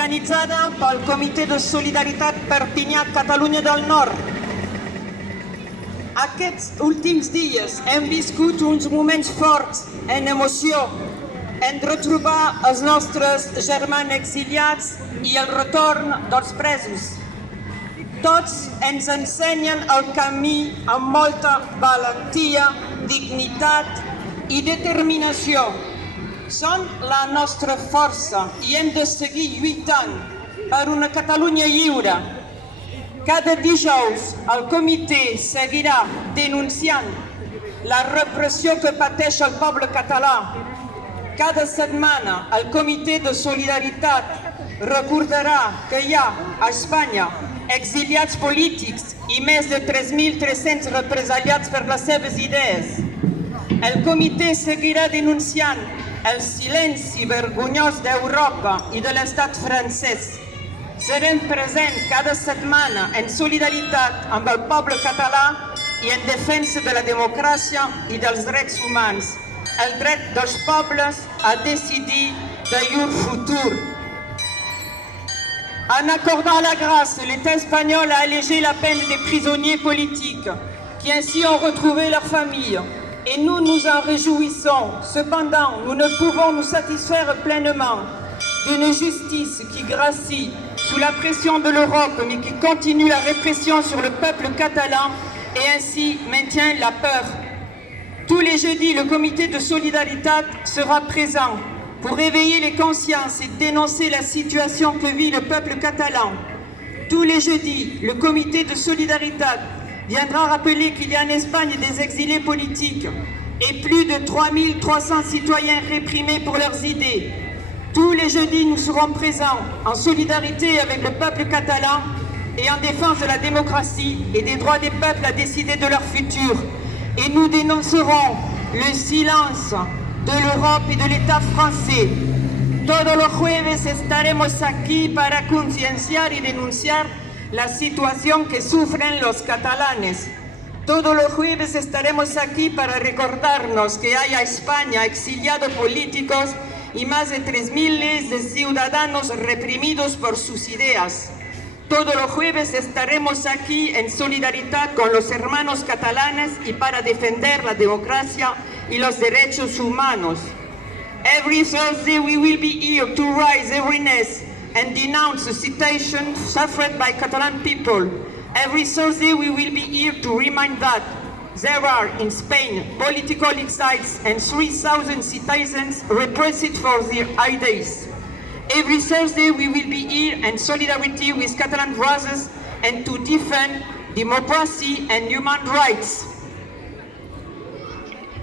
organitzada pel Comitè de Solidaritat Perpinyà-Catalunya del Nord. Aquests últims dies hem viscut uns moments forts en emoció, en retrobar els nostres germans exiliats i el retorn dels presos. Tots ens ensenyen el camí amb molta valentia, dignitat i determinació. Són la nostra força i hem de seguir lluitant per una Catalunya lliure. Cada dijous el comitè seguirà denunciant la repressió que pateix el poble català. Cada setmana el Comitè de Solidaritat recordarà que hi ha a Espanya exiliats polítics i més de 3.300 represaliats per les seves idees. El comitè seguirà denunciant el silenci vergonyós d'Europa i de l'estat francès. Serem presents cada setmana en solidaritat amb el poble català i en defensa de la democràcia i dels drets humans, el dret dels pobles a decidir de llur futur. En accordant la grâce, l'État espagnol a allégé la peine des prisonniers politiques, qui ainsi ont retrouvé leur famille. Et nous nous en réjouissons. Cependant, nous ne pouvons nous satisfaire pleinement d'une justice qui gracie sous la pression de l'Europe, mais qui continue la répression sur le peuple catalan et ainsi maintient la peur. Tous les jeudis, le comité de Solidaritat sera présent pour éveiller les consciences et dénoncer la situation que vit le peuple catalan. Tous les jeudis, le comité de Solidaritat viendra rappeler qu'il y a en Espagne des exilés politiques et plus de 3300 citoyens réprimés pour leurs idées. Tous les jeudis, nous serons présents en solidarité avec le peuple catalan et en défense de la démocratie et des droits des peuples à décider de leur futur. Et nous dénoncerons le silence de l'Europe y de l'État français. Todos los jueves estaremos aquí para concienciar y denunciar la situación que sufren los catalanes. Todos los jueves estaremos aquí para recordarnos que hay a España exiliados políticos y más de 3.000 de ciudadanos reprimidos por sus ideas. Todos los jueves estaremos aquí en solidaridad con los hermanos catalanes y para defender la democracia y los derechos humanos. Every Thursday we will be here to raise awareness and denounce the situation suffered by Catalan people. Every Thursday we will be here to remind that there are in Spain political exiles and 3,000 citizens repressed for their ideas. Every Thursday we will be here in solidarity with Catalan brothers and to defend democracy and human rights.